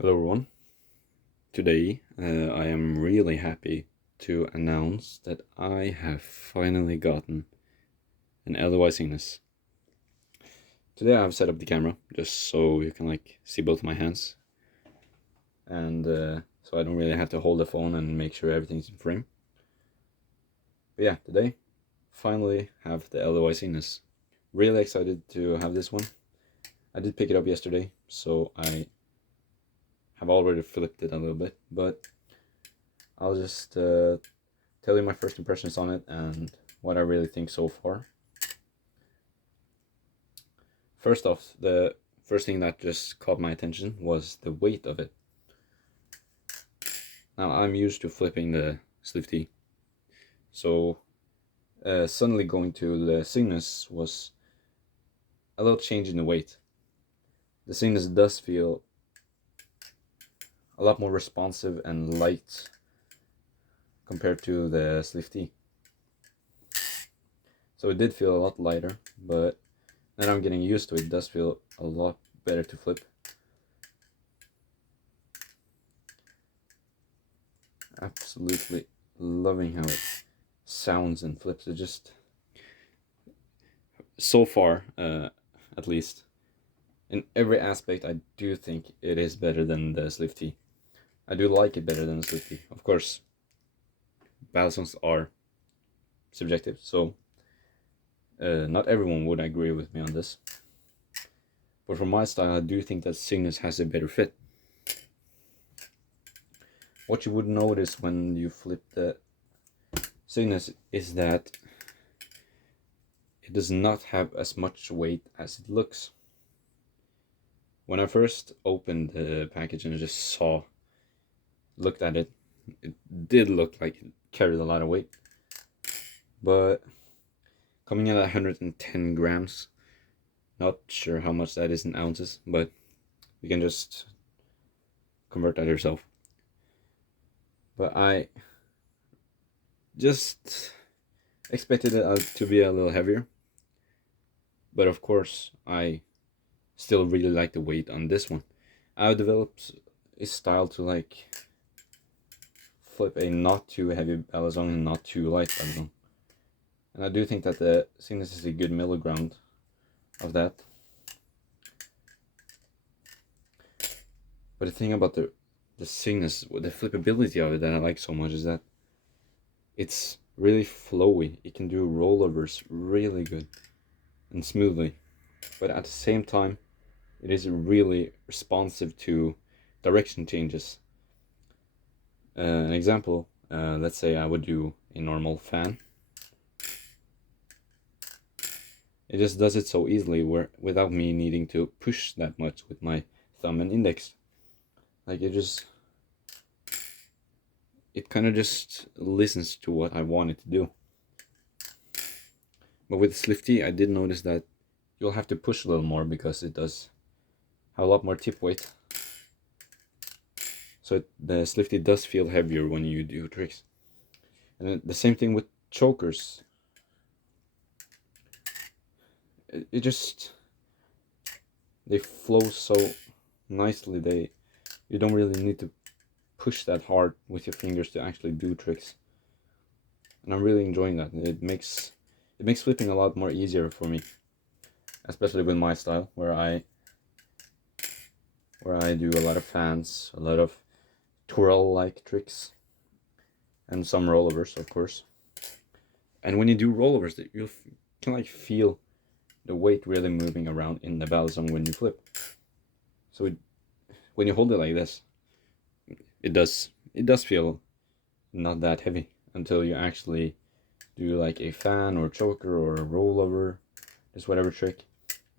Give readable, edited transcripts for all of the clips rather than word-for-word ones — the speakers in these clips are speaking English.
Hello everyone. Today I am really happy to announce that I have finally gotten an LDY Cygnus. Today I've set up the camera just so you can see both my hands, and so I don't really have to hold the phone and make sure everything's in frame. But yeah, today finally have the LDY Cygnus. Really excited to have this one. I did pick it up yesterday, so I have already flipped it a little bit, but I'll just tell you my first impressions on it and what I really think so far. First off, the first thing that just caught my attention was the weight of it. Now, I'm used to flipping the Sleeve T, so suddenly going to the Cygnus was a little change in the weight. The Cygnus does feel a lot more responsive and light compared to the Sleeve T. So it did feel a lot lighter, but now I'm getting used to it, it does feel a lot better to flip. Absolutely loving how it sounds and flips. It just, so far, at least, in every aspect, I do think it is better than the Sleeve T. I do like it better than the Sleeve T. Of course, balisongs are subjective, so not everyone would agree with me on this. But for my style, I do think that Cygnus has a better fit. What you would notice when you flip the Cygnus is that it does not have as much weight as it looks. When I first opened the package and I just looked at it, it did look like it carried a lot of weight. But coming in at 110 grams, not sure how much that is in ounces, but you can just convert that yourself. But I just expected it to be a little heavier. But of course, I still really like the weight on this one. I've developed a style to flip a not too heavy balisong and not too light balisong. And I do think that the Cygnus is a good middle ground of that. But the thing about the Cygnus, the flippability of it that I like so much is that it's really flowy. It can do rollovers really good and smoothly. But at the same time, it is really responsive to direction changes. An example, let's say I would do a normal fan. It just does it so easily without me needing to push that much with my thumb and index. It kind of just listens to what I want it to do. But with Sleeve T, I did notice that you'll have to push a little more because it does have a lot more tip weight. So the Sleeve T does feel heavier when you do tricks. And the same thing with chokers. It just, they flow so nicely. You don't really need to push that hard with your fingers to actually do tricks. And I'm really enjoying that. It makes flipping a lot more easier for me, especially with my style, where I do a lot of fans, a lot of twirl-like tricks, and some rollovers, of course. And when you do rollovers, you can feel the weight really moving around in the balisong when you flip. So when you hold it like this, it does feel not that heavy until you actually do a fan or choker or a rollover, just whatever trick,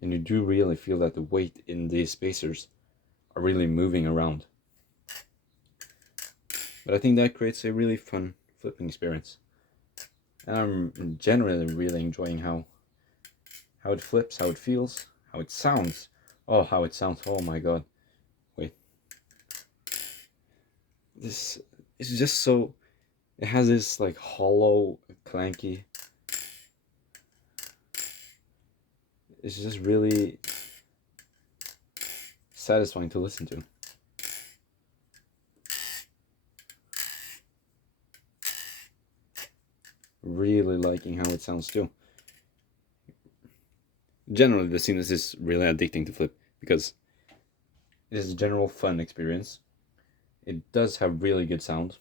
and you do really feel that the weight in these spacers are really moving around. But I think that creates a really fun flipping experience, and I'm generally really enjoying how it flips, how it feels, how it sounds. Oh, how it sounds! Oh my god! Wait, this is just so. It has this hollow, clanky. It's just really satisfying to listen to. really liking how it sounds too. Generally, the Cygnus is really addicting to flip because it is a general fun experience. It does have really good sound.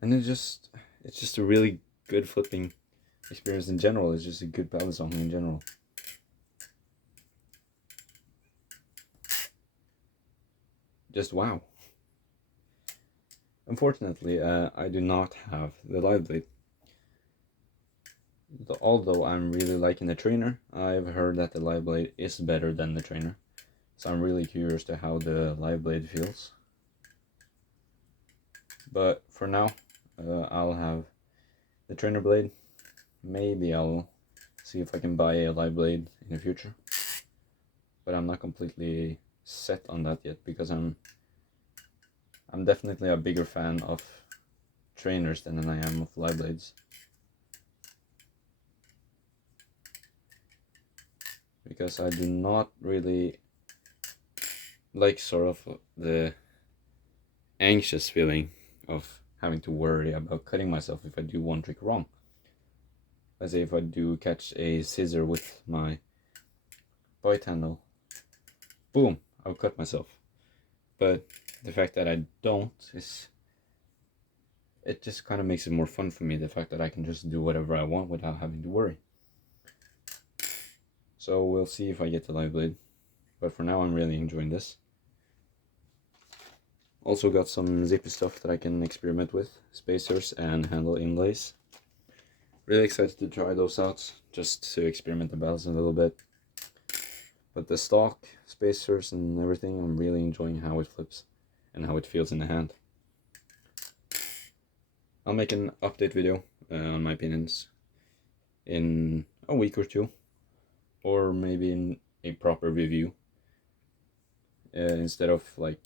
And it's just a really good flipping experience in general. It's just a good ballad song in general. Just wow. Unfortunately, I do not have the live blade. Although I'm really liking the trainer, I've heard that the live blade is better than the trainer. So I'm really curious to how the live blade feels. But for now, I'll have the trainer blade. Maybe I'll see if I can buy a live blade in the future. But I'm not completely set on that yet because I'm definitely a bigger fan of trainers than I am of live blades. Because I do not really like sort of the anxious feeling of having to worry about cutting myself if I do one trick wrong. Let's say if I do catch a scissor with my bite handle, boom, I'll cut myself. But the fact that I don't it just kind of makes it more fun for me, the fact that I can just do whatever I want without having to worry. So we'll see if I get the live blade, but for now I'm really enjoying this. Also got some zippy stuff that I can experiment with, spacers and handle inlays. Really excited to try those out, just to experiment the balance a little bit. But the stock, spacers and everything, I'm really enjoying how it flips and how it feels in the hand. I'll make an update video on my opinions in a week or two, or maybe in a proper review, instead of like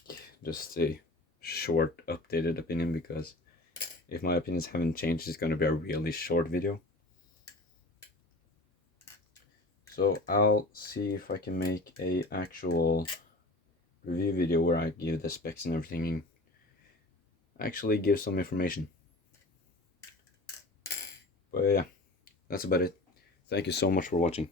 just a short updated opinion, because if my opinions haven't changed, it's going to be a really short video. So I'll see if I can make a actual review video where I give the specs and everything and actually give some information. But yeah, that's about it. Thank you so much for watching.